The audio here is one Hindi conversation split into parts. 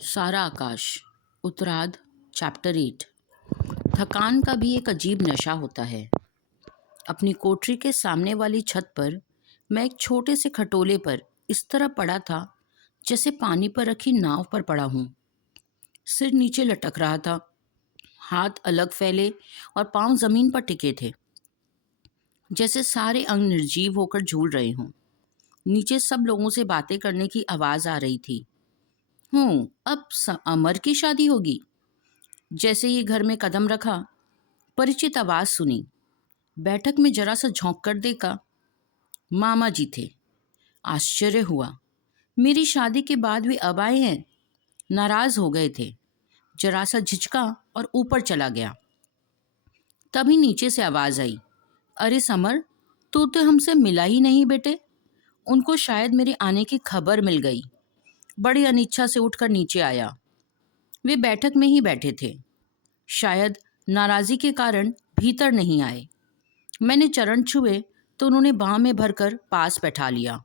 सारा आकाश उत्तरार्ध चैप्टर 8। थकान का भी एक अजीब नशा होता है। अपनी कोठरी के सामने वाली छत पर मैं एक छोटे से खटोले पर इस तरह पड़ा था जैसे पानी पर रखी नाव पर पड़ा हूँ। सिर नीचे लटक रहा था, हाथ अलग फैले और पांव जमीन पर टिके थे, जैसे सारे अंग निर्जीव होकर झूल रहे हों। नीचे सब लोगों से बातें करने की आवाज़ आ रही थी। अब अमर की शादी होगी। जैसे ही घर में कदम रखा, परिचित आवाज़ सुनी। बैठक में जरा सा झोंक कर देखा, मामा जी थे। आश्चर्य हुआ, मेरी शादी के बाद वे अब आए हैं। नाराज हो गए थे। जरा सा झिझका और ऊपर चला गया। तभी नीचे से आवाज़ आई, अरे समर, तू तो हमसे मिला ही नहीं बेटे। उनको शायद मेरे आने की खबर मिल गई। बड़ी अनिच्छा से उठकर नीचे आया। वे बैठक में ही बैठे थे। शायद नाराज़ी के कारण भीतर नहीं आए। मैंने चरण छुए तो उन्होंने बाह में भरकर पास बैठा लिया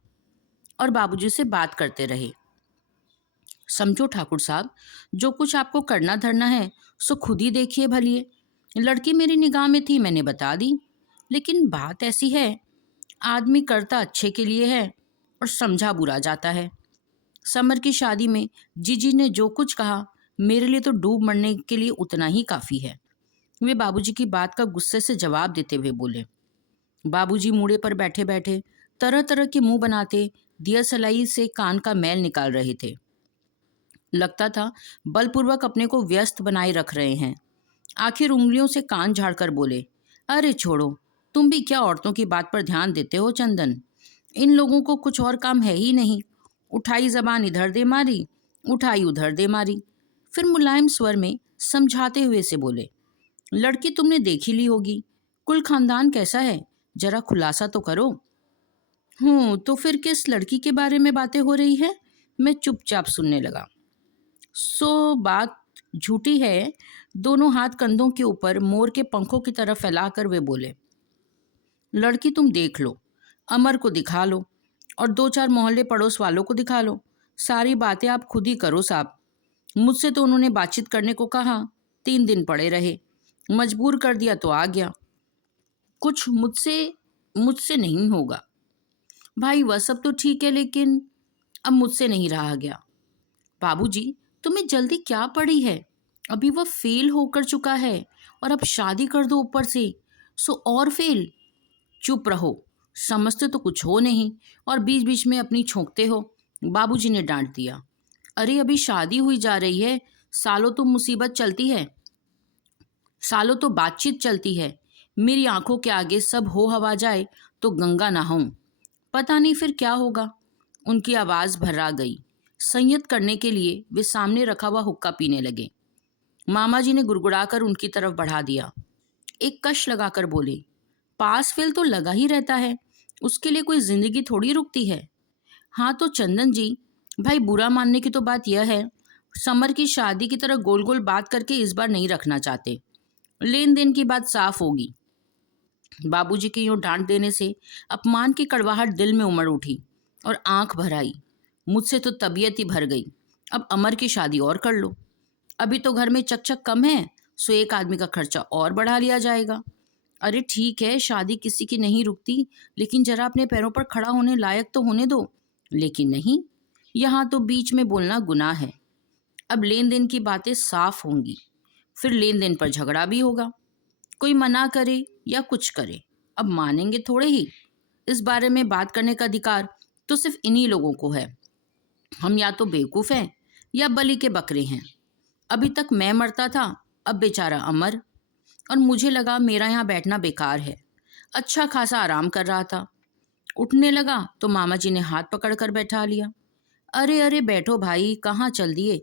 और बाबूजी से बात करते रहे। समझो ठाकुर साहब, जो कुछ आपको करना धरना है सो खुद ही देखिए भलिए। लड़की मेरी निगाह में थी, मैंने बता दी। लेकिन बात ऐसी है, आदमी करता अच्छे के लिए है और समझा बुरा जाता है। समर की शादी में जीजी ने जो कुछ कहा, मेरे लिए तो डूब मरने के लिए उतना ही काफ़ी है। वे बाबूजी की बात का गुस्से से जवाब देते हुए बोले। बाबूजी मूड़े पर बैठे बैठे तरह तरह के मुंह बनाते दिया सलाई से कान का मैल निकाल रहे थे। लगता था बलपूर्वक अपने को व्यस्त बनाए रख रहे हैं। आखिर उंगलियों से कान झाड़कर बोले, अरे छोड़ो, तुम भी क्या औरतों की बात पर ध्यान देते हो चंदन। इन लोगों को कुछ और काम है ही नहीं। उठाई जबान इधर दे मारी, उठाई उधर दे मारी। फिर मुलायम स्वर में समझाते हुए से बोले, लड़की तुमने देख ही ली होगी, कुल खानदान कैसा है, जरा खुलासा तो करो। तो फिर किस लड़की के बारे में बातें हो रही है? मैं चुपचाप सुनने लगा। सो बात झूठी है। दोनों हाथ कंधों के ऊपर मोर के पंखों की तरह फैलाकर वे बोले, लड़की तुम देख लो, अमर को दिखा लो और दो चार मोहल्ले पड़ोस वालों को दिखा लो। सारी बातें आप खुद ही करो साहब। मुझसे तो उन्होंने बातचीत करने को कहा, 3 दिन पड़े रहे, मजबूर कर दिया तो आ गया। कुछ मुझसे मुझसे नहीं होगा भाई, वह सब तो ठीक है, लेकिन अब मुझसे नहीं रहा गया। बाबूजी, तुम्हें जल्दी क्या पड़ी है? अभी वह फेल होकर चुका है और अब शादी कर दो ऊपर से, सो और फेल। चुप रहो, समझते तो कुछ हो नहीं और बीच बीच में अपनी छोंकते हो। बाबूजी ने डांट दिया। अरे अभी शादी हुई जा रही है, सालों तो मुसीबत चलती है, सालों तो बातचीत चलती है। मेरी आंखों के आगे सब हो हवा जाए तो गंगा नहाऊं, पता नहीं फिर क्या होगा। उनकी आवाज़ भर्रा गई। संयत करने के लिए वे सामने रखा हुआ हुक्का पीने लगे। मामा जी ने गुड़गुड़ाकर उनकी तरफ बढ़ा दिया। एक कश लगाकर बोले, पास फेल तो लगा ही रहता है, उसके लिए कोई जिंदगी थोड़ी रुकती है। हाँ तो चंदन जी, भाई बुरा मानने की तो बात यह है, समर की शादी की तरह गोल गोल बात करके इस बार नहीं रखना चाहते। लेन देन की बात साफ होगी। बाबूजी के यूं डांट देने से अपमान की कड़वाहट दिल में उमड़ उठी और आंख भर आई। मुझसे तो तबीयत ही भर गई। अब अमर की शादी और कर लो। अभी तो घर में चकचक कम है, सो एक आदमी का खर्चा और बढ़ा लिया जाएगा। अरे ठीक है, शादी किसी की नहीं रुकती, लेकिन जरा अपने पैरों पर खड़ा होने लायक तो होने दो। लेकिन नहीं, यहाँ तो बीच में बोलना गुनाह है। अब लेन देन की बातें साफ होंगी, फिर लेन देन पर झगड़ा भी होगा। कोई मना करे या कुछ करे, अब मानेंगे थोड़े ही। इस बारे में बात करने का अधिकार तो सिर्फ इन्हीं लोगों को है। हम या तो बेवकूफ़ हैं या बलि के बकरे हैं। अभी तक मैं मरता था, अब बेचारा अमर, और मुझे लगा मेरा यहाँ बैठना बेकार है। अच्छा खासा आराम कर रहा था। उठने लगा तो मामा जी ने हाथ पकड़ कर बैठा लिया। अरे अरे बैठो भाई, कहाँ चल दिए?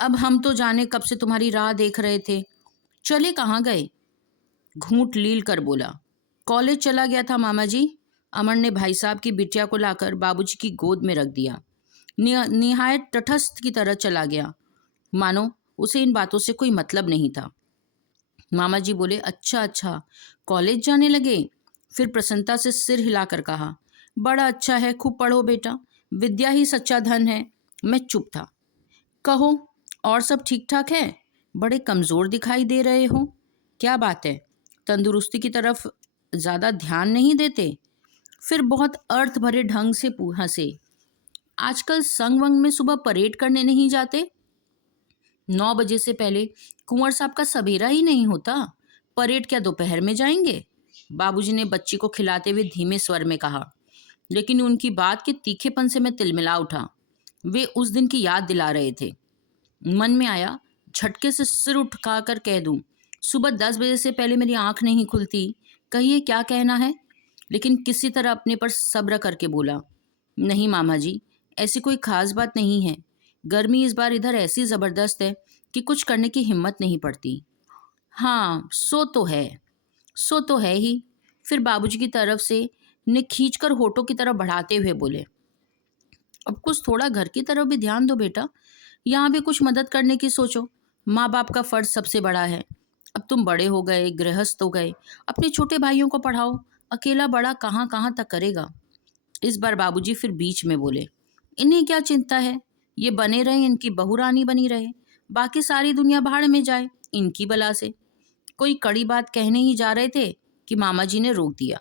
अब हम तो जाने कब से तुम्हारी राह देख रहे थे। चले कहाँ गए? घूंट लील कर बोला, कॉलेज चला गया था मामा जी। अमर ने भाई साहब की बिटिया को लाकर बाबूजी की गोद में रख दिया। निहायत तटस्थ की तरह चला गया, मानो उसे इन बातों से कोई मतलब नहीं था। मामा जी बोले, अच्छा अच्छा, कॉलेज जाने लगे? फिर प्रसन्नता से सिर हिलाकर कहा, बड़ा अच्छा है, खूब पढ़ो बेटा, विद्या ही सच्चा धन है। मैं चुप था। कहो, और सब ठीक ठाक है? बड़े कमज़ोर दिखाई दे रहे हो। क्या बात है? तंदुरुस्ती की तरफ ज़्यादा ध्यान नहीं देते? फिर बहुत अर्थ भरे ढंग से हंसे। आजकल संग वंग में सुबह परेड करने नहीं जाते? 9 बजे से पहले कुंवर साहब का सबेरा ही नहीं होता। परेड क्या दोपहर में जाएंगे? बाबूजी ने बच्ची को खिलाते हुए धीमे स्वर में कहा। लेकिन उनकी बात के तीखेपन से मैं तिलमिला उठा। वे उस दिन की याद दिला रहे थे। मन में आया, झटके से सिर उठा कर कह दूं, सुबह 10 बजे से पहले मेरी आंख नहीं खुलती। कहिए क्या कहना है? लेकिन किसी तरह अपने पर सब्र करके बोला, नहीं मामा जी, ऐसी कोई खास बात नहीं है। गर्मी इस बार इधर ऐसी ज़बरदस्त है कि कुछ करने की हिम्मत नहीं पड़ती। हाँ, सो तो है ही। फिर बाबूजी की तरफ से ने खींचकर होठों की तरफ बढ़ाते हुए बोले, अब कुछ थोड़ा घर की तरफ भी ध्यान दो बेटा। यहाँ भी कुछ मदद करने की सोचो। माँ बाप का फर्ज सबसे बड़ा है। अब तुम बड़े हो गए, गृहस्थ हो गए, अपने छोटे भाइयों को पढ़ाओ। अकेला बड़ा कहाँ कहाँ तक करेगा। इस बार बाबूजी फिर बीच में बोले, इन्हें क्या चिंता है? ये बने रहे, इनकी बहू रानी बनी रहे, बाकी सारी दुनिया भाड़ में जाए इनकी बला से। कोई कड़ी बात कहने ही जा रहे थे कि मामा जी ने रोक दिया।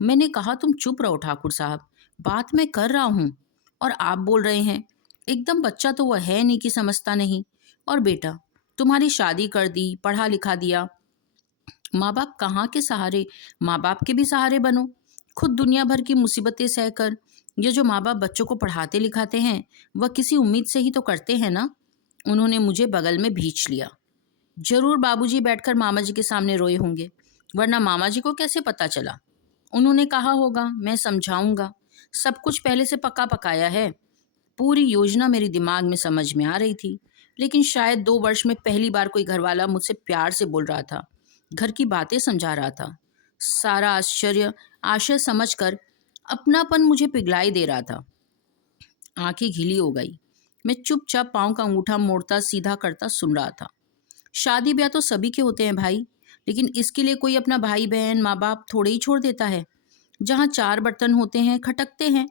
मैंने कहा, तुम चुप रहो ठाकुर साहब, बात मैं कर रहा हूँ और आप बोल रहे हैं। एकदम बच्चा तो वह है नहीं कि समझता नहीं। और बेटा, तुम्हारी शादी कर दी, पढ़ा लिखा दिया, माँ बाप कहाँ के सहारे? माँ बाप के भी सहारे बनो। खुद दुनिया भर की मुसीबतें सहकर ये जो माँ बाप बच्चों को पढ़ाते लिखाते हैं, वह किसी उम्मीद से ही तो करते हैं ना। उन्होंने मुझे बगल में भींच लिया। जरूर बाबूजी बैठकर मामा जी के सामने रोए होंगे, वरना मामा जी को कैसे पता चला? उन्होंने कहा होगा, मैं समझाऊंगा। सब कुछ पहले से पका पकाया है। पूरी योजना मेरे दिमाग में समझ में आ रही थी। लेकिन शायद 2 वर्ष में पहली बार कोई घरवाला मुझसे प्यार से बोल रहा था, घर की बातें समझा रहा था। सारा आश्चर्य आशय समझकर अपनापन मुझे पिघलाई दे रहा था। आंखें गीली हो गई। मैं चुपचाप पाँव का अंगूठा मोड़ता सीधा करता सुन रहा था। शादी ब्याह तो सभी के होते हैं भाई, लेकिन इसके लिए कोई अपना भाई बहन माँ बाप थोड़े ही छोड़ देता है। जहाँ 4 बर्तन होते हैं, खटकते हैं।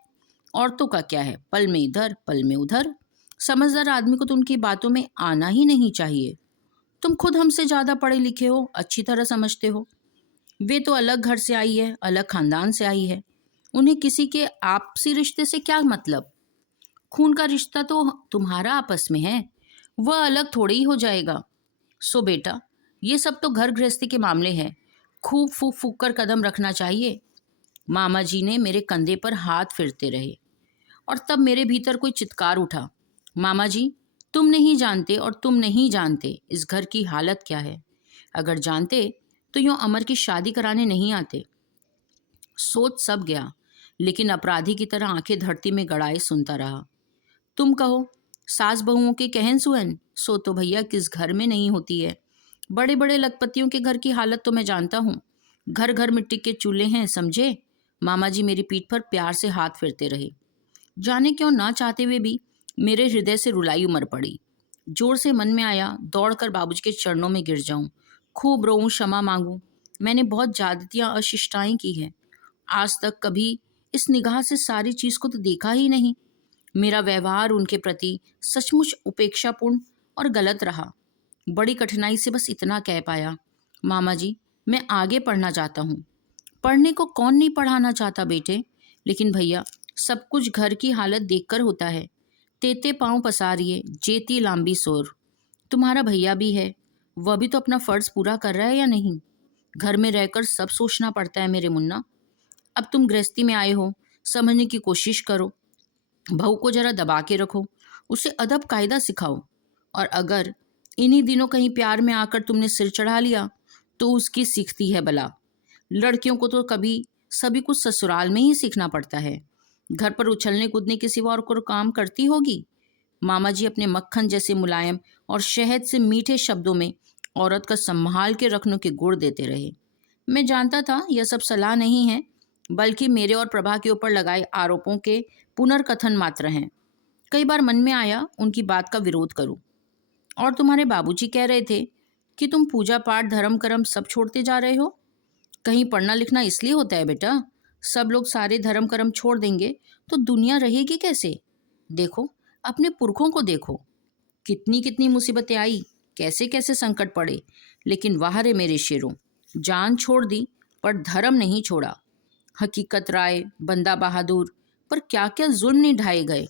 औरतों का क्या है, पल में इधर पल में उधर। समझदार आदमी को तो उनकी बातों में आना ही नहीं चाहिए। तुम खुद हमसे ज़्यादा पढ़े लिखे हो, अच्छी तरह समझते हो। वे तो अलग घर से आई है, अलग खानदान से आई है। उन्हें किसी के आपसी रिश्ते से क्या मतलब? खून का रिश्ता तो तुम्हारा आपस में है, वह अलग थोड़े ही हो जाएगा। सो बेटा, ये सब तो घर गृहस्थी के मामले हैं। खूब फूक फूक कर कदम रखना चाहिए। मामा जी ने मेरे कंधे पर हाथ फिरते रहे और तब मेरे भीतर कोई चित्कार उठा, मामा जी, तुम नहीं जानते और तुम नहीं जानते इस घर की हालत क्या है। अगर जानते तो यूँ अमर की शादी कराने नहीं आते। सोच सब गया, लेकिन अपराधी की तरह आंखें धरती में गड़ाए सुनता रहा। तुम कहो, सास बहुओं के कहन सुहन सो तो भैया किस घर में नहीं होती है। बड़े बड़े लखपतियों के घर की हालत तो मैं जानता हूँ। घर घर मिट्टी के चूल्हे हैं, समझे। मामा जी मेरी पीठ पर प्यार से हाथ फेरते रहे। जाने क्यों ना चाहते हुए भी मेरे हृदय से रुलाई उमड़ पड़ी। जोर से मन में आया, दौड़कर बाबूजी के चरणों में गिर जाऊं, खूब रोऊं, क्षमा मांगूं। मैंने बहुत ज्यादतियां अशिष्टाएं की हैं। आज तक कभी इस निगाह से सारी चीज को तो देखा ही नहीं। मेरा व्यवहार उनके प्रति सचमुच उपेक्षापूर्ण और गलत रहा। बड़ी कठिनाई से बस इतना कह पाया, मामा जी, मैं आगे पढ़ना चाहता हूँ। पढ़ने को कौन नहीं पढ़ाना चाहता बेटे, लेकिन भैया सब कुछ घर की हालत देखकर होता है। तेते पाँव पसारिए, जेती लांबी सोर। तुम्हारा भैया भी है, वह भी तो अपना फर्ज पूरा कर रहा है या नहीं? घर में रहकर सब सोचना पड़ता है मेरे मुन्ना। अब तुम गृहस्थी में आए हो, समझने की कोशिश करो। बहू को जरा दबा के रखो, उसे अदब कायदा सिखाओ। और अगर इन्हीं दिनों कहीं प्यार में आकर तुमने सिर चढ़ा लिया तो उसकी सीखती है बला। लड़कियों को तो कभी सभी कुछ ससुराल में ही सीखना पड़ता है। घर पर उछलने कूदने के सिवा और कोई काम करती होगी? मामा जी अपने मक्खन जैसे मुलायम और शहद से मीठे शब्दों में औरत का संभाल के रखने के गुण देते रहे। मैं जानता था यह सब सलाह नहीं है, बल्कि मेरे और प्रभा के ऊपर लगाए आरोपों के पुनर्कथन मात्र हैं। कई बार मन में आया उनकी बात का विरोध करूं। और तुम्हारे बाबूजी कह रहे थे कि तुम पूजा पाठ धर्म कर्म सब छोड़ते जा रहे हो। कहीं पढ़ना लिखना इसलिए होता है बेटा? सब लोग सारे धर्म कर्म छोड़ देंगे तो दुनिया रहेगी कैसे? देखो, अपने पुरखों को देखो। कितनी कितनी मुसीबतें आई, कैसे कैसे संकट पड़े, लेकिन वाह रे मेरे शेरों, जान छोड़ दी पर धर्म नहीं छोड़ा। हकीकत राय, बंदा बहादुर, पर क्या क्या जुल्म निढाए गए।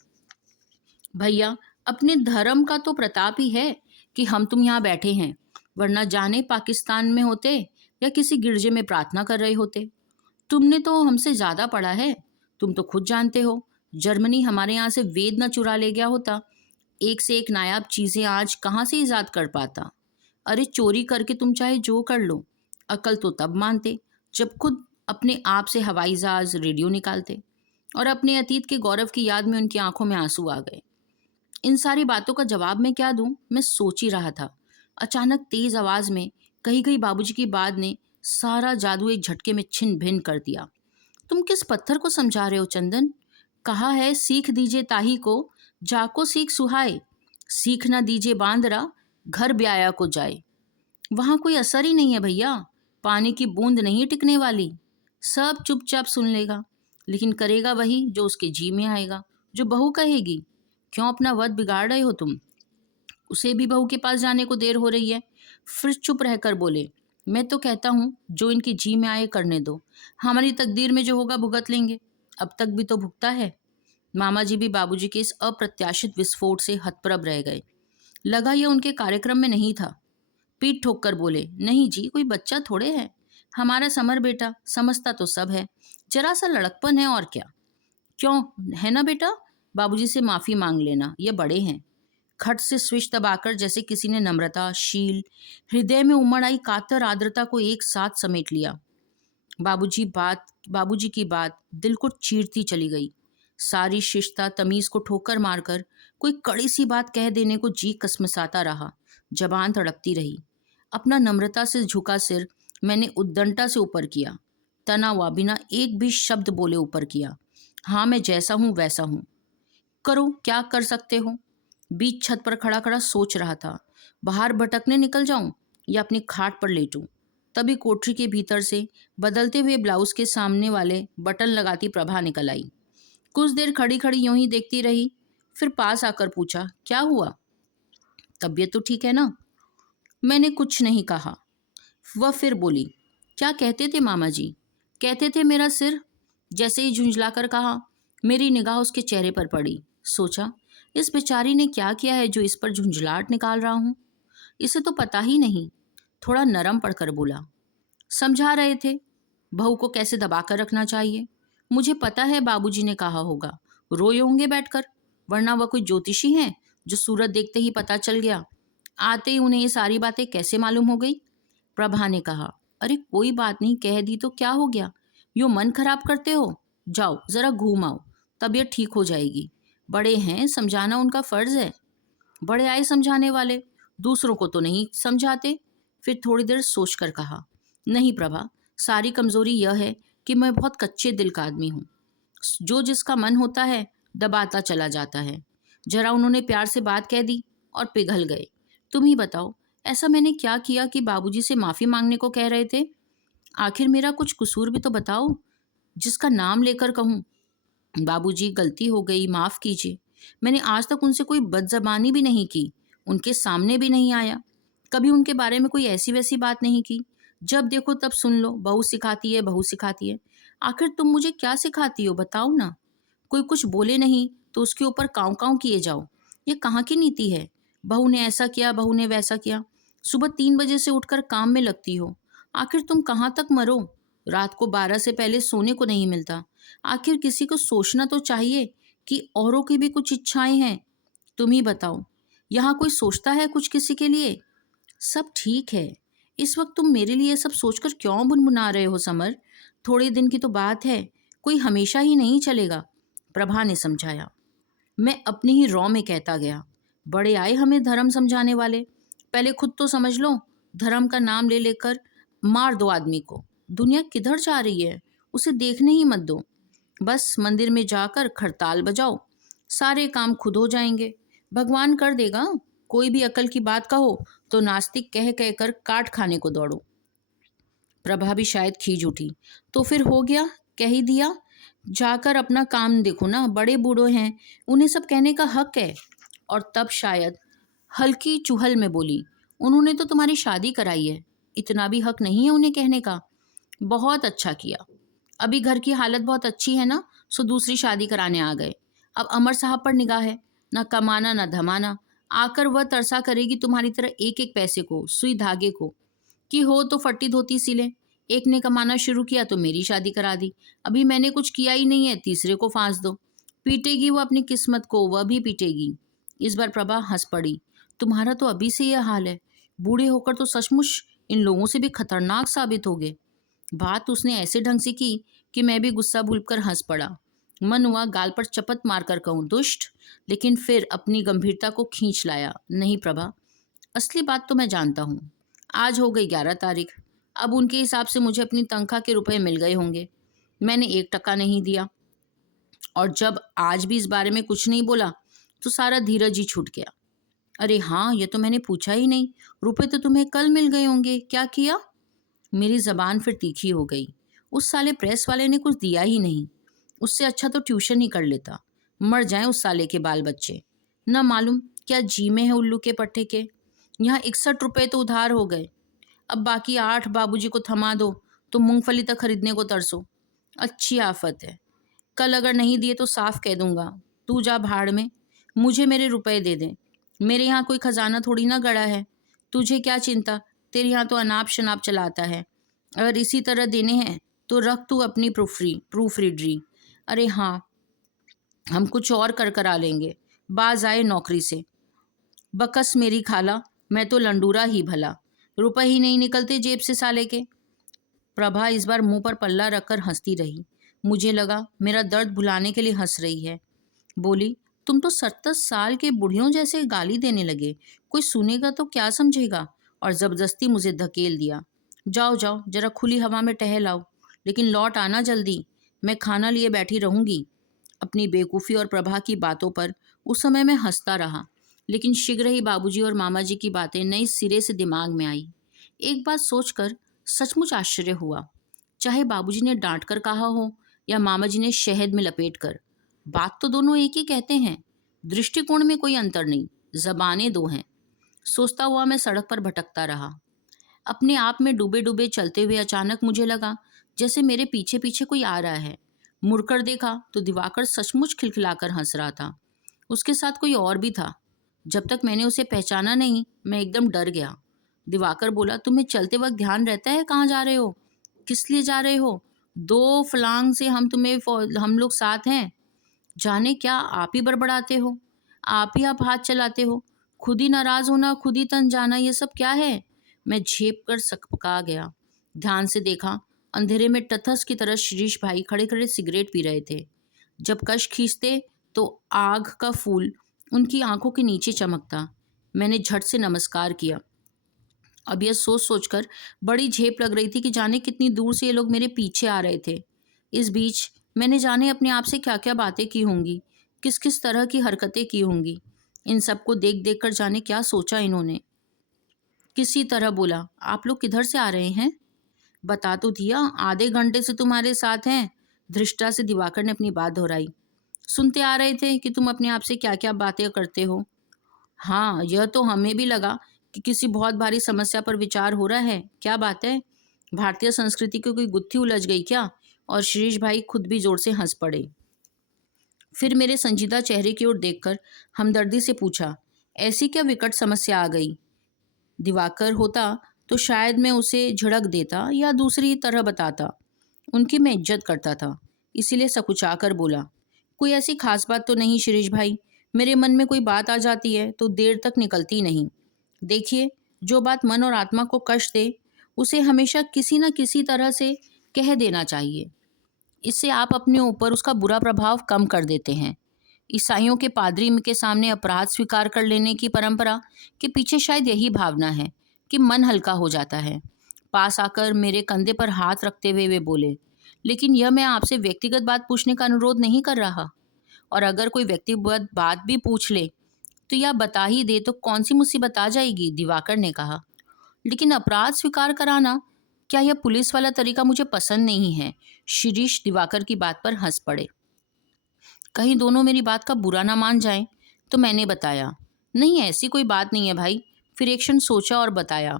भैया, अपने धर्म का तो प्रताप ही है कि हम तुम यहाँ बैठे हैं, वरना जाने पाकिस्तान में होते या किसी गिरजे में प्रार्थना कर रहे होते। तुमने तो हमसे ज्यादा पढ़ा है, तुम तो खुद जानते हो, जर्मनी हमारे यहाँ से वेद न चुरा ले गया होता, एक से एक नायाब चीजें आज कहाँ से ईजाद कर पाता। अरे चोरी करके तुम चाहे जो कर लो, अकल तो तब मानते जब खुद अपने आप से हवाई जहाज रेडियो निकालते। और अपने अतीत के गौरव की याद में उनकी आंखों में आंसू आ गए। इन सारी बातों का जवाब मैं क्या दूं, मैं सोच ही रहा था। अचानक तेज आवाज में कही गई बाबूजी की बात ने सारा जादू एक झटके में छिन भिन कर दिया। तुम किस पत्थर को समझा रहे हो चंदन? कहा है सीख दीजिए ताही को, जाको सीख सुहाए, सीख ना दीजिए बांदरा, घर ब्याया को जाए। वहां कोई असर ही नहीं है भैया, पानी की बूंद नहीं टिकने वाली। सब चुपचाप सुन लेगा, लेकिन करेगा वही जो उसके जी में आएगा, जो बहू कहेगी। क्यों अपना वध बिगाड़ रहे हो तुम? उसे भी बहू के पास जाने को देर हो रही है। फिर चुप रहकर बोले, मैं तो कहता हूँ जो इनकी जी में आए करने दो, हमारी तकदीर में जो होगा भुगत लेंगे। अब तक भी तो भुगता है। मामा जी भी बाबूजी के इस अप्रत्याशित विस्फोट से हतप्रभ रह गए। लगा यह उनके कार्यक्रम में नहीं था। पीठ ठोक कर बोले, नहीं जी, कोई बच्चा थोड़े है, हमारा समर बेटा समझता तो सब है, जरा सा लड़कपन है और क्या। क्यों, है ना बेटा? बाबूजी से माफी मांग लेना, ये बड़े हैं। खट से स्विच दबाकर जैसे किसी ने नम्रता, शील, हृदय में उमड़ आई कातर आर्द्रता को एक साथ समेट लिया। बाबूजी की बात दिल को चीरती चली गई। सारी शिष्टता तमीज को ठोकर मारकर कोई कड़ी सी बात कह देने को जी कसमसाता रहा, जबान तड़पती रही। अपना नम्रता से झुका सिर मैंने उद्दंडता से ऊपर किया, तना हुआ बिना एक भी शब्द बोले ऊपर किया। हाँ, मैं जैसा हूँ वैसा हूँ, करो क्या कर सकते हो। बीच छत पर खड़ा खड़ा सोच रहा था, बाहर भटकने निकल जाऊं या अपनी खाट पर लेटूं। तभी कोठरी के भीतर से बदलते हुए ब्लाउज के सामने वाले बटन लगाती प्रभा निकल आई। कुछ देर खड़ी खड़ी यूं ही देखती रही, फिर पास आकर पूछा, क्या हुआ? तबीयत तो ठीक है ना? मैंने कुछ नहीं कहा। वह फिर बोली, क्या कहते थे मामा जी? कहते थे मेरा सिर। जैसे ही झुंझलाकर कहा, मेरी निगाह उसके चेहरे पर पड़ी। सोचा, इस बेचारी ने क्या किया है जो इस पर झुंझलाहट निकाल रहा हूं? इसे तो पता ही नहीं। थोड़ा नरम पड़कर बोला, समझा रहे थे बहू को कैसे दबाकर रखना चाहिए। मुझे पता है बाबूजी ने कहा होगा, रोए होंगे बैठकर, वरना वह कोई ज्योतिषी हैं जो सूरत देखते ही पता चल गया। आते ही उन्हें ये सारी बातें कैसे मालूम हो गई? प्रभा ने कहा, अरे कोई बात नहीं, कह दी तो क्या हो गया, यूं मन खराब करते हो। जाओ जरा घूम आओ, तबीयत ठीक हो जाएगी। बड़े हैं, समझाना उनका फर्ज है। बड़े आए समझाने वाले, दूसरों को तो नहीं समझाते। फिर थोड़ी देर सोचकर कहा, नहीं प्रभा, सारी कमजोरी यह है कि मैं बहुत कच्चे दिल का आदमी हूँ। जो जिसका मन होता है दबाता चला जाता है। जरा उन्होंने प्यार से बात कह दी और पिघल गए। तुम ही बताओ, ऐसा मैंने क्या किया कि बाबूजी से माफी मांगने को कह रहे थे? आखिर मेरा कुछ कसूर भी तो बताओ, जिसका नाम लेकर कहूँ, बाबूजी गलती हो गई, माफ कीजिए। मैंने आज तक उनसे कोई बदजबानी भी नहीं की, उनके सामने भी नहीं आया, कभी उनके बारे में कोई ऐसी वैसी बात नहीं की। जब देखो तब सुन लो, बहू सिखाती है, बहू सिखाती है। आखिर तुम मुझे क्या सिखाती हो, बताओ ना। कोई कुछ बोले नहीं तो उसके ऊपर काँव काँव किए जाओ। ये कहाँ की नीति है? बहू ने ऐसा किया, बहू ने वैसा किया। सुबह 3 बजे से उठकर काम में लगती हो। आखिर तुम कहाँ तक मरो? रात को 12 से पहले सोने को नहीं मिलता। आखिर किसी को सोचना तो चाहिए कि औरों की भी कुछ इच्छाएं हैं। तुम ही बताओ, यहाँ कोई सोचता है कुछ किसी के लिए? सब ठीक है। इस वक्त तुम मेरे लिए सब सोचकर क्यों बुनबुना रहे हो समर? थोड़े दिन की तो बात है, कोई हमेशा ही नहीं चलेगा। प्रभा ने समझाया। मैं अपनी ही रौ में कहता गया, बड़े आए हमें धर्म समझाने वाले, पहले खुद तो समझ लो। धर्म का नाम ले लेकर मार दो आदमी को। दुनिया किधर जा रही है उसे देखने ही मत दो। बस मंदिर में जाकर खड़ताल बजाओ, सारे काम खुद हो जाएंगे, भगवान कर देगा। कोई भी अकल की बात कहो तो नास्तिक कह कह कर काट खाने को दौड़ो। प्रभा भी शायद खींच उठी, तो फिर हो गया, कह ही दिया, जाकर अपना काम देखो ना, बड़े बूढ़े हैं, उन्हें सब कहने का हक है। और तब शायद हल्की चुहल में बोली, उन्होंने तो तुम्हारी शादी कराई है, इतना भी हक नहीं है उन्हें कहने का। बहुत अच्छा किया। अभी घर की हालत बहुत अच्छी है ना, सो दूसरी शादी कराने आ गए। अब अमर साहब पर निगाह है, ना कमाना ना धमाना। आकर वह तरसा करेगी तुम्हारी तरह एक एक पैसे को, सुई धागे को, कि हो तो फटी धोती सिले। एक ने कमाना शुरू किया तो मेरी शादी करा दी। अभी मैंने कुछ किया ही नहीं है, तीसरे को फांस दो। पीटेगी वो अपनी किस्मत को, वह भी पीटेगी। इस बार प्रभा हंस पड़ी। तुम्हारा तो अभी से यह हाल है, बूढ़े होकर तो सचमुच इन लोगों से भी खतरनाक साबित होगे। बात उसने ऐसे ढंग से की कि मैं भी गुस्सा भूलकर हंस पड़ा। मन हुआ गाल पर चपत मारकर कहूँ दुष्ट, लेकिन फिर अपनी गंभीरता को खींच लाया। नहीं प्रभा, असली बात तो मैं जानता हूँ। आज हो गई 11 तारीख। अब उनके हिसाब से मुझे अपनी तनख्वाह के रुपए मिल गए होंगे। मैंने 1 टका नहीं दिया, और जब आज भी इस बारे में कुछ नहीं बोला तो सारा धीरज ही छूट गया। अरे हाँ, ये तो मैंने पूछा ही नहीं, रुपए तो तुम्हें कल मिल गए होंगे, क्या किया? मेरी जबान फिर तीखी हो गई। उस साले प्रेस वाले ने कुछ दिया ही नहीं। उससे अच्छा तो ट्यूशन ही कर लेता। मर जाएं उस साले के बाल बच्चे। न मालूम क्या जी में है उल्लू के पट्टे के। यहाँ 61 रुपए तो उधार हो गए। अब बाकी 8 बाबूजी को थमा दो तो मूंगफली तक खरीदने को तरसो। अच्छी आफत है। कल अगर नहीं दिए तो साफ कह दूंगा, तू जा भाड़ में, मुझे मेरे रुपए दे दे। मेरे यहाँ कोई खजाना थोड़ी ना गड़ा है। तुझे क्या चिंता, तेरे यहाँ तो अनाप शनाप चलाता है। अगर इसी तरह देने हैं तो रख तू अपनी प्रूफ रीडरी। अरे हाँ, हम कुछ और कर करा लेंगे, बाज आए नौकरी से। बकस मेरी खाला, मैं तो लंडूरा ही भला, रुपए ही नहीं निकलते जेब से साले के। प्रभा इस बार मुंह पर पल्ला रखकर हंसती रही। मुझे लगा मेरा दर्द भुलाने के लिए हंस रही है। बोली, तुम तो 70 साल के बुढ़ियों जैसे गाली देने लगे, कोई सुनेगा तो क्या समझेगा? और जबरदस्ती मुझे धकेल दिया। जाओ जाओ, जरा खुली हवा में टहल आओ, लेकिन लौट आना जल्दी, मैं खाना लिए बैठी रहूंगी। अपनी बेवकूफ़ी और प्रभा की बातों पर उस समय मैं हंसता रहा, लेकिन शीघ्र ही बाबूजी और मामा जी की बातें नए सिरे से दिमाग में आई। एक बात सोचकर सचमुच आश्चर्य हुआ। चाहे बाबूजी ने डांट कर कहा हो या मामा जी ने शहद में लपेट कर, बात तो दोनों एक ही कहते हैं। दृष्टिकोण में कोई अंतर नहीं, जबानें दो हैं। सोचता हुआ मैं सड़क पर भटकता रहा, अपने आप में डूबे डूबे चलते हुए। अचानक मुझे लगा जैसे मेरे पीछे पीछे कोई आ रहा है। मुड़कर देखा तो दिवाकर सचमुच खिलखिलाकर हंस रहा था। उसके साथ कोई और भी था। जब तक मैंने उसे पहचाना नहीं, मैं एकदम डर गया। दिवाकर बोला, तुम्हें चलते वक्त ध्यान रहता है कहाँ जा रहे हो, किस लिए जा रहे हो? 2 फलांग से हम लोग साथ हैं। जाने क्या आप ही बड़बड़ाते हो, आप हाथ चलाते हो, खुद ही नाराज होना, खुद ही तन जाना, ये सब क्या है? मैं झेप कर सकपका गया। ध्यान से देखा, अंधेरे में टथस की तरह शिरीष भाई खड़े खड़े सिगरेट पी रहे थे। जब कश खींचते तो आग का फूल उनकी आंखों के नीचे चमकता। मैंने झट से नमस्कार किया। अब यह सोच सोचकर बड़ी झेप लग रही थी कि जाने कितनी दूर से ये लोग मेरे पीछे आ रहे थे। इस बीच मैंने जाने अपने आप से क्या क्या बातें की होंगी, किस किस तरह की हरकतें की होंगी। इन सबको देख देख कर जाने क्या सोचा इन्होंने। किसी तरह बोला, आप लोग किधर से आ रहे हैं? बता तो दिया, आधे घंटे से तुम्हारे साथ हैं। धृष्टा से दिवाकर ने अपनी बात दोहराई। सुनते आ रहे थे कि तुम अपने आप से क्या क्या बातें करते हो। हाँ, यह तो हमें भी लगा कि किसी बहुत भारी समस्या पर विचार हो रहा है। क्या बात है? भारतीय संस्कृति की कोई गुत्थी उलझ गई क्या? और शिरीष भाई खुद भी जोर से हंस पड़े। फिर मेरे संजीदा चेहरे की ओर देखकर हमदर्दी से पूछा, ऐसी क्या विकट समस्या आ गई? दिवाकर होता तो शायद मैं उसे झिड़क देता या दूसरी तरह बताता। उनकी मैं इज्जत करता था, इसीलिए सकुचा कर बोला, कोई ऐसी खास बात तो नहीं शिरीष भाई। मेरे मन में कोई बात आ जाती है तो देर तक निकलती नहीं। देखिए, जो बात मन और आत्मा को कष्ट दे उसे हमेशा किसी न किसी तरह से कह देना चाहिए। इससे आप अपने ऊपर उसका बुरा प्रभाव कम कर देते हैं। ईसाइयों के पादरी के सामने अपराध स्वीकार कर लेने की परंपरा के पीछे शायद यही भावना है कि मन हल्का हो जाता है। पास आकर मेरे कंधे पर हाथ रखते हुए वे बोले, लेकिन यह मैं आपसे व्यक्तिगत बात पूछने का अनुरोध नहीं कर रहा, और अगर कोई व्यक्तिगत बात भी पूछ ले तो या बता ही दे तो कौन सी मुसीबत आ जाएगी? दिवाकर ने कहा। लेकिन अपराध स्वीकार कराना, क्या यह पुलिस वाला तरीका मुझे पसंद नहीं है। शिरीष दिवाकर की बात पर हंस पड़े। कहीं दोनों मेरी बात का बुरा ना मान जाएं, तो मैंने बताया, नहीं, ऐसी कोई बात नहीं है भाई। फिर एक क्षण सोचा और बताया,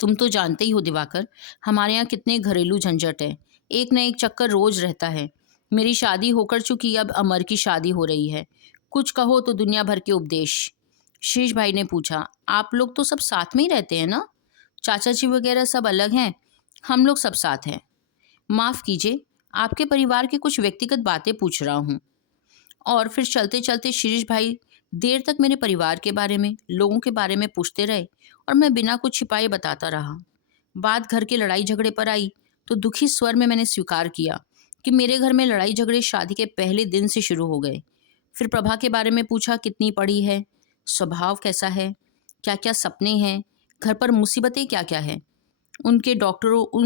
तुम तो जानते ही हो दिवाकर, हमारे यहाँ कितने घरेलू झंझट है। एक न एक चक्कर रोज रहता है। मेरी शादी होकर चुकी, अब अमर की शादी हो रही है। कुछ कहो तो दुनिया भर के उपदेश। शेष भाई ने पूछा, आप लोग तो सब साथ में ही रहते हैं ना? चाचा जी वगैरह सब अलग हैं, हम लोग सब साथ हैं। माफ़ कीजिए, आपके परिवार की कुछ व्यक्तिगत बातें पूछ रहा हूँ। और फिर चलते चलते शिरीष भाई देर तक मेरे परिवार के बारे में, लोगों के बारे में पूछते रहे और मैं बिना कुछ छिपाए बताता रहा। बात घर के लड़ाई झगड़े पर आई तो दुखी स्वर में मैंने स्वीकार किया कि मेरे घर में लड़ाई झगड़े शादी के पहले दिन से शुरू हो गए। फिर प्रभा के बारे में पूछा, कितनी पढ़ी है, स्वभाव कैसा है, क्या क्या सपने हैं, घर पर मुसीबतें क्या क्या है। उन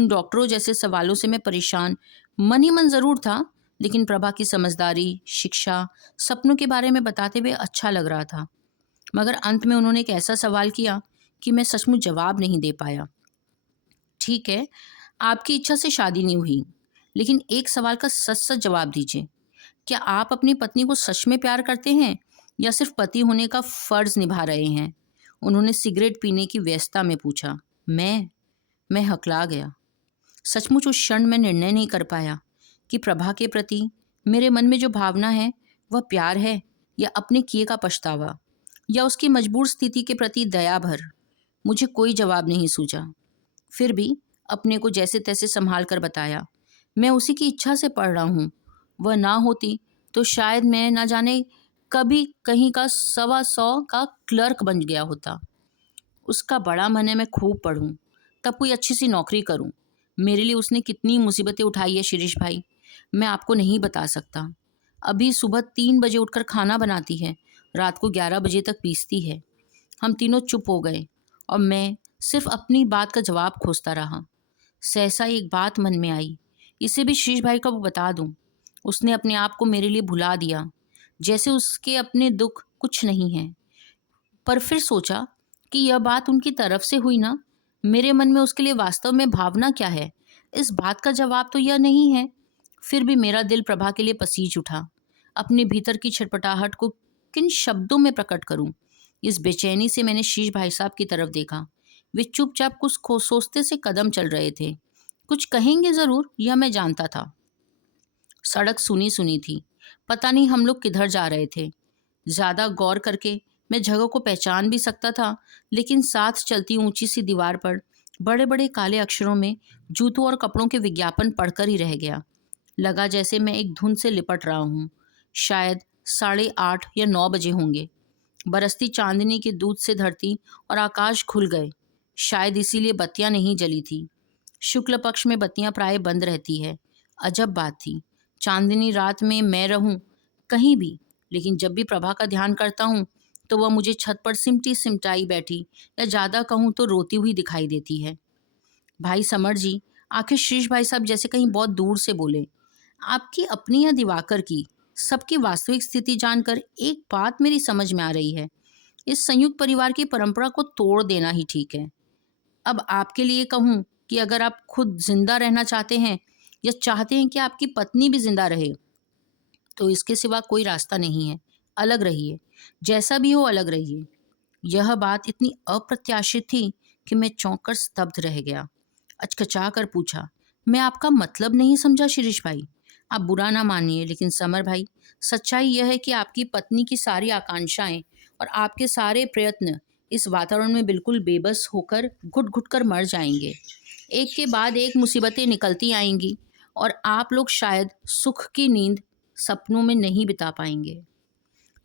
डॉक्टरों जैसे सवालों से मैं परेशान मन ही मन ज़रूर था, लेकिन प्रभा की समझदारी, शिक्षा, सपनों के बारे में बताते हुए अच्छा लग रहा था। मगर अंत में उन्होंने एक ऐसा सवाल किया कि मैं सचमुच जवाब नहीं दे पाया। ठीक है, आपकी इच्छा से शादी नहीं हुई, लेकिन एक सवाल का सच सच जवाब दीजिए। क्या आप अपनी पत्नी को सच में प्यार करते हैं या सिर्फ पति होने का फर्ज निभा रहे हैं? उन्होंने सिगरेट पीने की व्यस्तता में पूछा। मैं हकला गया। सचमुच उस क्षण मैं निर्णय नहीं कर पाया कि प्रभा के प्रति मेरे मन में जो भावना है वह प्यार है या अपने किए का पछतावा, या उसकी मजबूर स्थिति के प्रति दया भर। मुझे कोई जवाब नहीं सूझा। फिर भी अपने को जैसे तैसे संभाल कर बताया, मैं उसी की इच्छा से पढ़ रहा हूँ। वह ना होती तो शायद मैं ना जाने कभी कहीं का 125 का क्लर्क बन गया होता। उसका बड़ा मन है मैं खूब पढूं, तब कोई अच्छी सी नौकरी करूं। मेरे लिए उसने कितनी मुसीबतें उठाई है शिरीष भाई, मैं आपको नहीं बता सकता। अभी सुबह 3 बजे उठकर खाना बनाती है, रात को 11 बजे तक पीसती है। हम तीनों चुप हो गए और मैं सिर्फ अपनी बात का जवाब खोजता रहा। सहसा एक बात मन में आई, इसे भी शिरीष भाई को बता दूं। उसने अपने आप को मेरे लिए भुला दिया, जैसे उसके अपने दुख कुछ नहीं है। पर फिर सोचा कि यह बात उनकी तरफ से हुई ना, मेरे मन में उसके लिए वास्तव में भावना क्या है, इस बात का जवाब तो यह नहीं है। फिर भी मेरा दिल प्रभा के लिए पसीज उठा। अपने भीतर की छटपटाहट को किन शब्दों में प्रकट करूं? इस बेचैनी से मैंने शीश भाई साहब की तरफ देखा। वे चुपचाप कुछ सोचते से कदम चल रहे थे। कुछ कहेंगे जरूर, यह मैं जानता था। सड़क सुनी सुनी थी, पता नहीं हम लोग किधर जा रहे थे। ज़्यादा गौर करके मैं जगह को पहचान भी सकता था, लेकिन साथ चलती ऊंची सी दीवार पर बड़े बड़े काले अक्षरों में जूतों और कपड़ों के विज्ञापन पढ़कर ही रह गया। लगा जैसे मैं एक धुन से लिपट रहा हूँ। शायद 8:30 या 9 बजे होंगे। बरसती चांदनी के दूध से धरती और आकाश खुल गए। शायद इसीलिए बत्तियां नहीं जली थी। शुक्ल पक्ष में बत्तियां प्राय बंद रहती है। अजब बात थी, चांदनी रात में मैं रहूं कहीं भी, लेकिन जब भी प्रभा का ध्यान करता हूँ तो वह मुझे छत पर सिमटी सिमटाई बैठी, या ज़्यादा कहूँ तो रोती हुई दिखाई देती है। भाई समर जी, आखिर शीश भाई साहब जैसे कहीं बहुत दूर से बोले, आपकी अपनी या दिवाकर की, सबकी वास्तविक स्थिति जानकर एक बात मेरी समझ में आ रही है, इस संयुक्त परिवार की परंपरा को तोड़ देना ही ठीक है। अब आपके लिए कहूँ कि अगर आप खुद जिंदा रहना चाहते हैं या चाहते हैं कि आपकी पत्नी भी जिंदा रहे, तो इसके सिवा कोई रास्ता नहीं है। अलग रहिए, जैसा भी हो अलग रहिए। यह बात इतनी अप्रत्याशित थी कि मैं चौंक कर स्तब्ध रह गया। अचकचा कर पूछा, मैं आपका मतलब नहीं समझा शिरीष भाई। आप बुरा ना मानिए, लेकिन समर भाई, सच्चाई यह है कि आपकी पत्नी की सारी आकांक्षाएं और आपके सारे प्रयत्न इस वातावरण में बिल्कुल बेबस होकर घुट घुट कर मर जाएंगे। एक के बाद एक मुसीबतें निकलती आएंगी और आप लोग शायद सुख की नींद सपनों में नहीं बिता पाएंगे।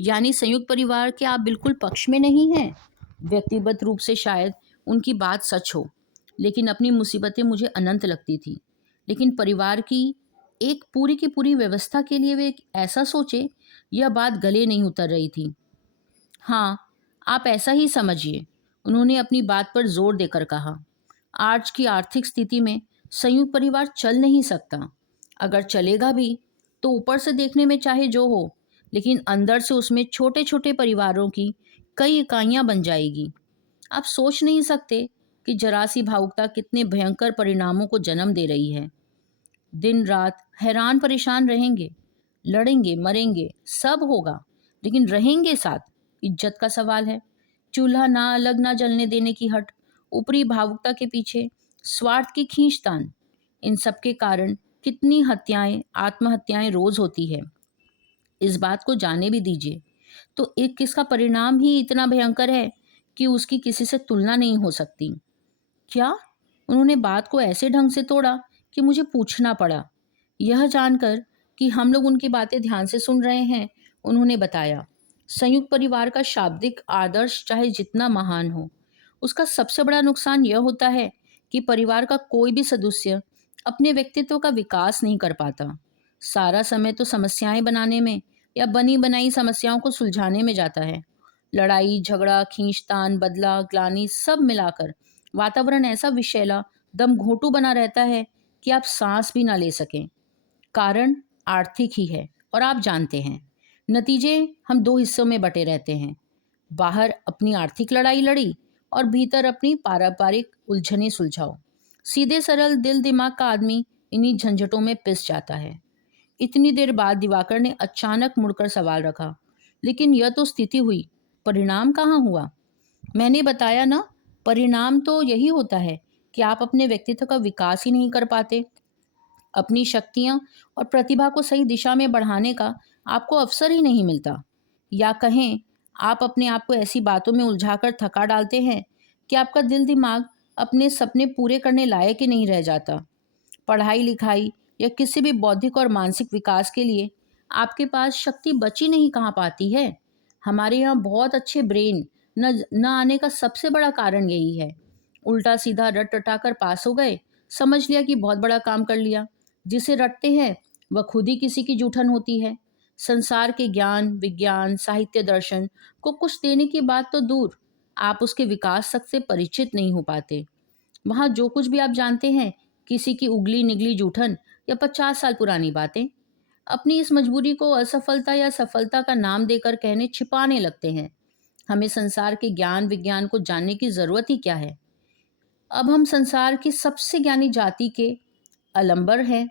यानी संयुक्त परिवार के आप बिल्कुल पक्ष में नहीं हैं। व्यक्तिगत रूप से शायद उनकी बात सच हो, लेकिन अपनी मुसीबतें मुझे अनंत लगती थी। लेकिन परिवार की एक पूरी की पूरी व्यवस्था के लिए वे ऐसा सोचे, यह बात गले नहीं उतर रही थी। हाँ, आप ऐसा ही समझिए, उन्होंने अपनी बात पर जोर देकर कहा। आज की आर्थिक स्थिति में संयुक्त परिवार चल नहीं सकता। अगर चलेगा भी तो ऊपर से देखने में चाहे जो हो, लेकिन अंदर से उसमें छोटे छोटे परिवारों की कई इकाइयां बन जाएगी। आप सोच नहीं सकते कि जरा सी भावुकता कितने भयंकर परिणामों को जन्म दे रही है। दिन रात हैरान परेशान रहेंगे, लड़ेंगे मरेंगे सब होगा, लेकिन रहेंगे साथ। इज्जत का सवाल है। चूल्हा ना अलग ना जलने देने की हट, ऊपरी भावुकता के पीछे स्वार्थ की खींचतान, इन सब के कारण कितनी हत्याएं, आत्महत्याएं रोज होती है। इस बात को जाने भी दीजिए तो एक किसका परिणाम ही इतना भयंकर है कि उसकी किसी से तुलना नहीं हो सकती। क्या? उन्होंने बात को ऐसे ढंग से तोड़ा कि मुझे पूछना पड़ा। यह जानकर कि हम लोग उनकी बातें ध्यान से सुन रहे हैं, उन्होंने बताया, संयुक्त परिवार का शाब्दिक आदर्श चाहे जितना महान हो, उसका सबसे बड़ा नुकसान यह होता है कि परिवार का कोई भी सदस्य अपने व्यक्तित्व का विकास नहीं कर पाता। सारा समय तो समस्याएं बनाने में या बनी बनाई समस्याओं को सुलझाने में जाता है। लड़ाई झगड़ा, खींचतान, बदला, ग्लानि सब मिलाकर वातावरण ऐसा विषैला, दम घोंटू बना रहता है कि आप सांस भी ना ले सकें। कारण आर्थिक ही है और आप जानते हैं। नतीजे हम दो हिस्सों में बटे रहते हैं। बाहर अपनी आर्थिक लड़ाई लड़ी और भीतर अपनी पारंपरिक उलझने सुलझाओ। सीधे सरल दिल दिमाग का आदमी इन्हीं झंझटों में पिस जाता है। इतनी देर बाद दिवाकर ने अचानक मुड़कर सवाल रखा, लेकिन यह तो स्थिति हुई, परिणाम कहाँ हुआ? मैंने बताया ना, परिणाम तो यही होता है कि आप अपने व्यक्तित्व का विकास ही नहीं कर पाते। अपनी शक्तियां और प्रतिभा को सही दिशा में बढ़ाने का आपको अवसर ही नहीं मिलता। या कहें, आप अपने आप को ऐसी बातों में उलझाकर थका डालते हैं कि आपका दिल दिमाग अपने सपने पूरे करने लायक ही नहीं रह जाता। पढ़ाई लिखाई या किसी भी बौद्धिक और मानसिक विकास के लिए आपके पास शक्ति बची नहीं कहाँ पाती है। हमारे यहाँ बहुत अच्छे ब्रेन न आने का सबसे बड़ा कारण यही है। उल्टा सीधा रट रटाकर पास हो गए, समझ लिया कि बहुत बड़ा काम कर लिया। जिसे रटते हैं वह खुद ही किसी की जूठन होती है। संसार के ज्ञान, विज्ञान, साहित्य, दर्शन को कुछ देने की बात तो दूर, आप उसके विकास तक से परिचित नहीं हो पाते। वहाँ जो कुछ भी आप जानते हैं, किसी की उगली निगली जूठन या 50 साल पुरानी बातें। अपनी इस मजबूरी को असफलता या सफलता का नाम देकर कहने छिपाने लगते हैं। हमें संसार के ज्ञान विज्ञान को जानने की जरूरत ही क्या है? अब हम संसार की सबसे ज्ञानी जाति के अलंबर हैं।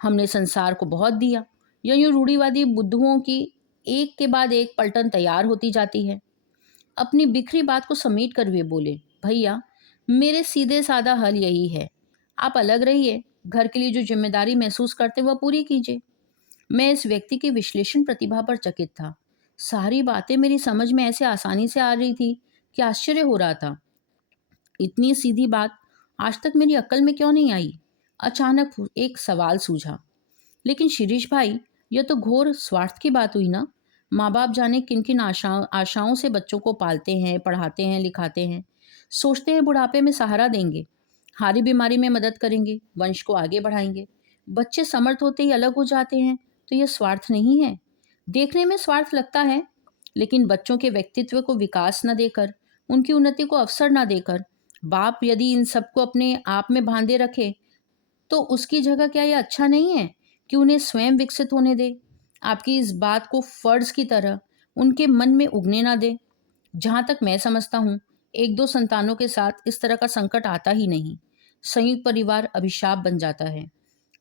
हमने संसार को बहुत दिया। यूं रूढ़िवादी बुद्धुओं की एक के बाद एक पलटन तैयार होती जाती है। अपनी बिखरी बात को समेट कर वे बोले, भैया, मेरे सीधे साधा हल यही है, आप अलग रहिए, घर के लिए जो जिम्मेदारी महसूस करते वह पूरी कीजिए। मैं इस व्यक्ति की विश्लेषण प्रतिभा पर चकित था। सारी बातें मेरी समझ में ऐसे आसानी से आ रही थी कि आश्चर्य हो रहा था। इतनी सीधी बात आज तक मेरी अक्ल में क्यों नहीं आई? अचानक एक सवाल सूझा, लेकिन शिरीष भाई, यह तो घोर स्वार्थ की बात हुई ना। माँ बाप जाने किन किन आशाओं से बच्चों को पालते हैं, पढ़ाते हैं, लिखाते हैं। सोचते हैं बुढ़ापे में सहारा देंगे, हारी बीमारी में मदद करेंगे, वंश को आगे बढ़ाएंगे। बच्चे समर्थ होते ही अलग हो जाते हैं, तो यह स्वार्थ नहीं है? देखने में स्वार्थ लगता है, लेकिन बच्चों के व्यक्तित्व को विकास न देकर, उनकी उन्नति को अवसर न देकर, बाप यदि इन सबको अपने आप में बांधे रखे, तो उसकी जगह क्या यह अच्छा नहीं है कि उन्हें स्वयं विकसित होने दे? आपकी इस बात को फर्ज की तरह उनके मन में उगने ना दे। जहाँ तक मैं समझता हूँ, एक दो संतानों के साथ इस तरह का संकट आता ही नहीं। संयुक्त परिवार अभिशाप बन जाता है।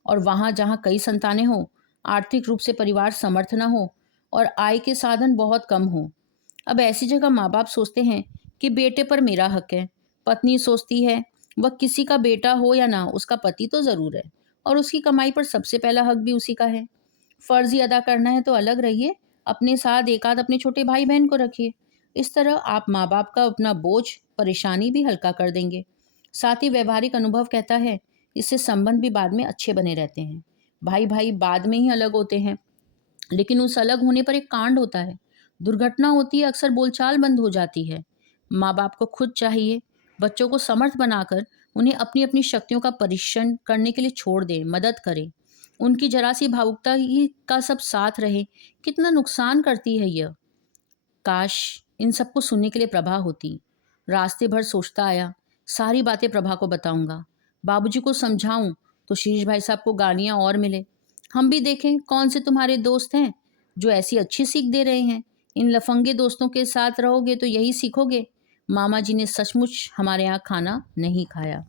और वहाँ जहाँ कई संतानें हों, आर्थिक रूप से परिवार समर्थ न हो और आय के साधन बहुत कम हो, अब ऐसी जगह माँ बाप सोचते हैं कि बेटे पर मेरा हक है। पत्नी सोचती है वह किसी का बेटा हो या ना, उसका पति तो ज़रूर है और उसकी कमाई पर सबसे पहला हक भी उसी का है। फर्ज ही अदा करना है तो अलग रहिए, अपने साथ एक आध अपने छोटे भाई बहन को रखिए। इस तरह आप माँ बाप का अपना बोझ, परेशानी भी हल्का कर देंगे। साथ ही व्यवहारिक अनुभव कहता है, इससे संबंध भी बाद में अच्छे बने रहते हैं। भाई भाई बाद में ही अलग होते हैं, लेकिन उस अलग होने पर एक कांड होता है, दुर्घटना होती है, अक्सर बोलचाल बंद हो जाती है। माँ बाप को खुद चाहिए बच्चों को समर्थ बनाकर उन्हें अपनी अपनी शक्तियों का परीक्षण करने के लिए छोड़ दें, मदद करें। उनकी जरा सी भावुकता ही का सब साथ रहे, कितना नुकसान करती है यह। काश इन सबको सुनने के लिए प्रभा होती। रास्ते भर सोचता आया, सारी बातें प्रभा को बताऊंगा, बाबूजी को समझाऊं तो शीश भाई साहब को गालियां और मिले। हम भी देखें कौन से तुम्हारे दोस्त हैं जो ऐसी अच्छी सीख दे रहे हैं। इन लफंगे दोस्तों के साथ रहोगे तो यही सीखोगे। मामा जी ने सचमुच हमारे यहाँ खाना नहीं खाया।